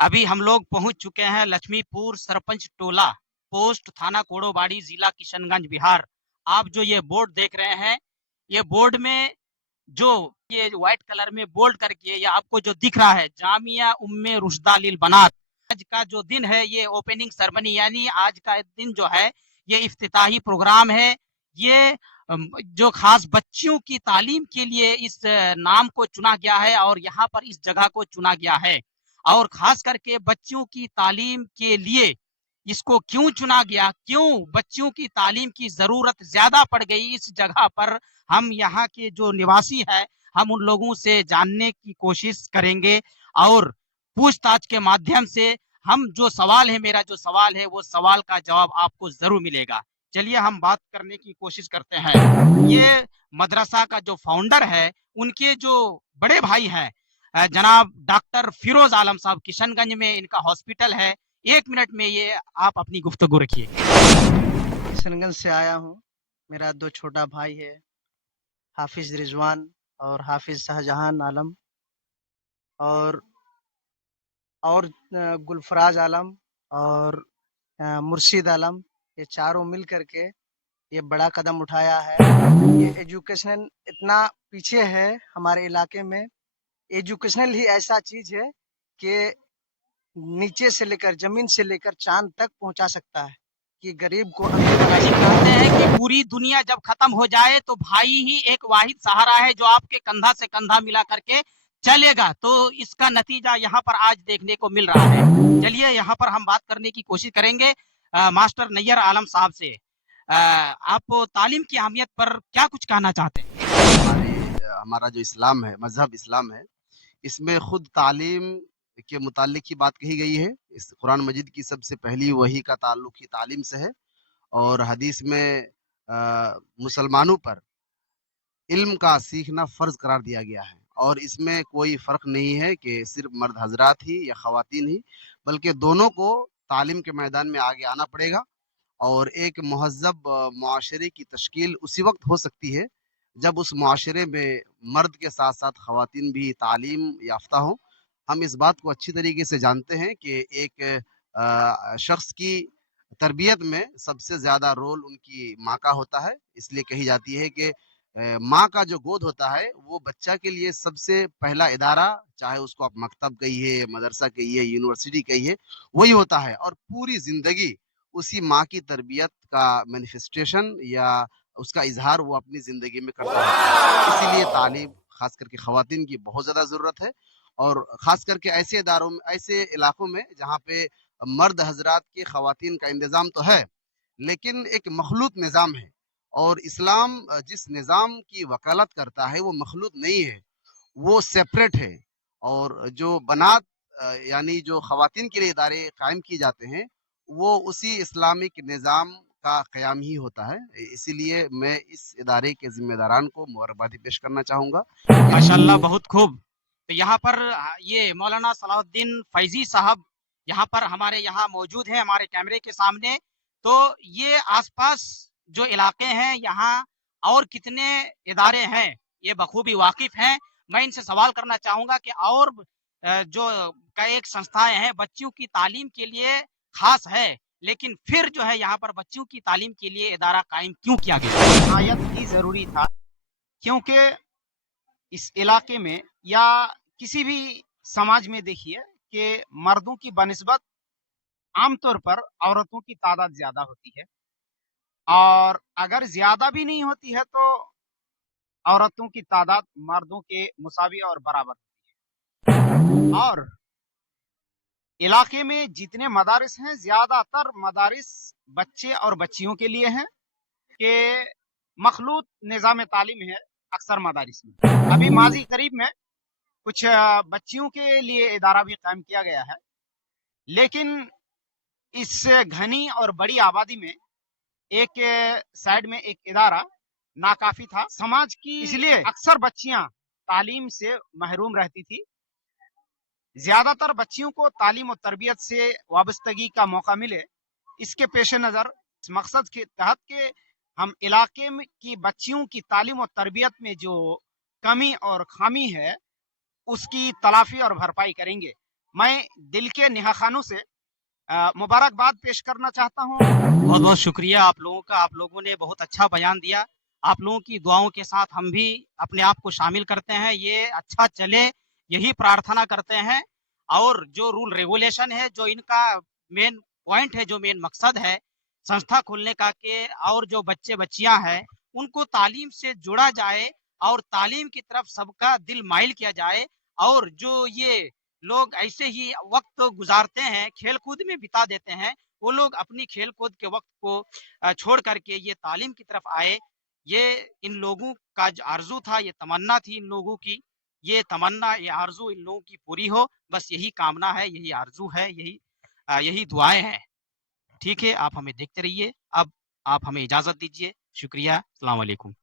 अभी हम लोग पहुंच चुके हैं लक्ष्मीपुर सरपंच टोला, पोस्ट थाना कोड़ोबाड़ी, जिला किशनगंज, बिहार। आप जो ये बोर्ड देख रहे हैं, ये बोर्ड में जो ये व्हाइट कलर में बोल्ड करके ये आपको जो दिख रहा है, जामिया उम्मे रुशदा लिल बनात। आज का जो दिन है ये ओपनिंग सेरेमनी, यानी आज का दिन जो है ये इफ्तिताही प्रोग्राम है। ये जो खास बच्चियों की तालीम के लिए इस नाम को चुना गया है और यहाँ पर इस जगह को चुना गया है। और खास करके बच्चों की तालीम के लिए इसको क्यों चुना गया, क्यों बच्चों की तालीम की जरूरत ज्यादा पड़ गई इस जगह पर, हम यहाँ के जो निवासी है हम उन लोगों से जानने की कोशिश करेंगे और पूछताछ के माध्यम से हम जो सवाल है, मेरा जो सवाल है वो सवाल का जवाब आपको जरूर मिलेगा। चलिए हम बात करने की कोशिश करते हैं। ये मदरसा का जो फाउंडर है, उनके जो बड़े भाई हैं जनाब डॉक्टर फिरोज आलम साहब, किशनगंज में इनका हॉस्पिटल है। 1 मिनट में ये आप अपनी गुफ्तगू रखिए। किशनगंज से आया हूँ। मेरा 2 छोटा भाई है, हाफिज रिजवान और हाफिज शाहजहान आलम और गुलफराज आलम और मुर्शिद आलम, ये चारों मिल करके ये बड़ा कदम उठाया है। ये एजुकेशन इतना पीछे है हमारे इलाके में। एजुकेशनल ही ऐसा चीज है कि नीचे से लेकर जमीन से लेकर चांद तक पहुंचा सकता है, कि गरीब को अमीर बना सकता कहते है। हैं कि पूरी दुनिया जब खत्म हो जाए तो भाई ही एक वाहिद सहारा है जो आपके कंधा से कंधा मिला करके चलेगा। तो इसका नतीजा यहाँ पर आज देखने को मिल रहा है। चलिए यहाँ पर हम बात करने की कोशिश करेंगे मास्टर नैयर आलम साहब से। आप तालीम की अहमियत पर क्या कुछ कहना चाहते हैं? हमारा जो इस्लाम है, मजहब इस्लाम है, इसमें खुद तालीम के मुतालिक ही बात कही गई है। इस कुरान मजीद की सबसे पहली वही का ताल्लुक ही तालीम से है और हदीस में मुसलमानों पर इल्म का सीखना फ़र्ज़ करार दिया गया है और इसमें कोई फ़र्क नहीं है कि सिर्फ मर्द हज़रात ही या ख़वातीन ही, बल्कि दोनों को तालीम के मैदान में आगे आना पड़ेगा। और एक महज़्ज़ब मुआशरे की तश्कील उसी वक्त हो सकती है जब उस मुआशरे में मर्द के साथ साथ ख़वातीन भी तालीम याफ्ता हों। हम इस बात को अच्छी तरीके से जानते हैं कि एक शख्स की तरबियत में सबसे ज़्यादा रोल उनकी माँ का होता है। इसलिए कही जाती है कि माँ का जो गोद होता है वो बच्चा के लिए सबसे पहला इदारा, चाहे उसको आप मकतब कहिए, मदरसा कहिए, यूनिवर्सिटी कहिए, वही होता है और पूरी ज़िंदगी उसी माँ की तरबियत का मैनिफेस्टेशन या उसका इजहार वो अपनी ज़िंदगी में करता है। इसीलिए तालीम खास करके ख़वातीन की बहुत ज़्यादा ज़रूरत है और ख़ास करके ऐसे इदारों में, ऐसे इलाकों में जहाँ पे मर्द हजरात की ख़वातीन का इंतज़ाम तो है लेकिन एक मखलूत निज़ाम है और इस्लाम जिस निज़ाम की वकालत करता है वो मखलूत नहीं है, वो सेपरेट है। और जो बनात यानी जो ख़वातीन के लिए इदारे कायम किए जाते हैं वो उसी इस्लामिक निज़ाम का क़याम ही होता है। इसीलिए मैं इस इदारे के ज़िम्मेदारान को मुबारकबादी पेश करना चाहूँगा। माशाल्लाह, बहुत खूब। तो यहाँ पर ये मौलाना सलाउद्दीन फैजी साहब यहाँ पर हमारे यहाँ मौजूद हैं, हमारे कैमरे के सामने। तो ये आसपास जो इलाके हैं यहाँ और कितने इदारे हैं ये बखूबी वाकिफ हैं। मैं इनसे सवाल करना चाहूंगा कि और जो कई एक संस्थाएं हैं बच्चियों की तालीम के लिए खास है, लेकिन फिर जो है यहाँ पर बच्चियों की तालीम के लिए इदारा कायम क्यों किया गया? आयत ही जरूरी था, क्योंकि इस इलाके में या किसी भी समाज में देखिए कि मर्दों की बनिस्बत आमतौर पर औरतों की तादाद ज्यादा होती है और अगर ज्यादा भी नहीं होती है तो औरतों की तादाद मर्दों के मुसावी और बराबर होती है। और इलाके में जितने मदारिस हैं ज्यादातर मदारिस बच्चे और बच्चियों के लिए हैं कि मखलूत निज़ाम तालीम है अक्सर मदारिस में। अभी माजी करीब में कुछ बच्चियों के लिए इदारा भी कायम किया गया है, लेकिन इस घनी और बड़ी आबादी में एक साइड में एक इदारा नाकाफी था समाज की, इसलिए अक्सर बच्चियां तालीम से महरूम रहती थी। ज्यादातर बच्चियों को तालीम और तरबियत से वाबस्तगी का मौका मिले, इसके पेश नज़र इस मकसद के तहत के हम इलाके में की बच्चियों की तालीम और तरबियत में जो कमी और खामी है उसकी तलाफी और भरपाई करेंगे। मैं दिल के निहाखानों से मुबारकबाद पेश करना चाहता हूँ। बहुत बहुत शुक्रिया आप लोगों का, आप लोगों ने बहुत अच्छा बयान दिया। आप लोगों की दुआओं के साथ हम भी अपने आप को शामिल करते हैं, ये अच्छा चले यही प्रार्थना करते हैं। और जो रूल रेगुलेशन है, जो इनका मेन पॉइंट है, जो मेन मकसद है संस्था खोलने का के, और जो बच्चे बच्चियां हैं उनको तालीम से जोड़ा जाए और तालीम की तरफ सबका दिल माइल किया जाए। और जो ये लोग ऐसे ही वक्त गुजारते हैं, खेल कूद में बिता देते हैं, वो लोग अपनी खेल कूद के वक्त को छोड़ करके ये तालीम की तरफ आए। ये इन लोगों का जो आरजू था, ये तमन्ना थी इन लोगों की, ये तमन्ना, ये आरजू इन लोगों की पूरी हो, बस यही कामना है, यही आरजू है, यही दुआएं हैं। ठीक है, आप हमें देखते रहिए। अब आप हमें इजाजत दीजिए। शुक्रिया, अस्सलाम वालेकुम।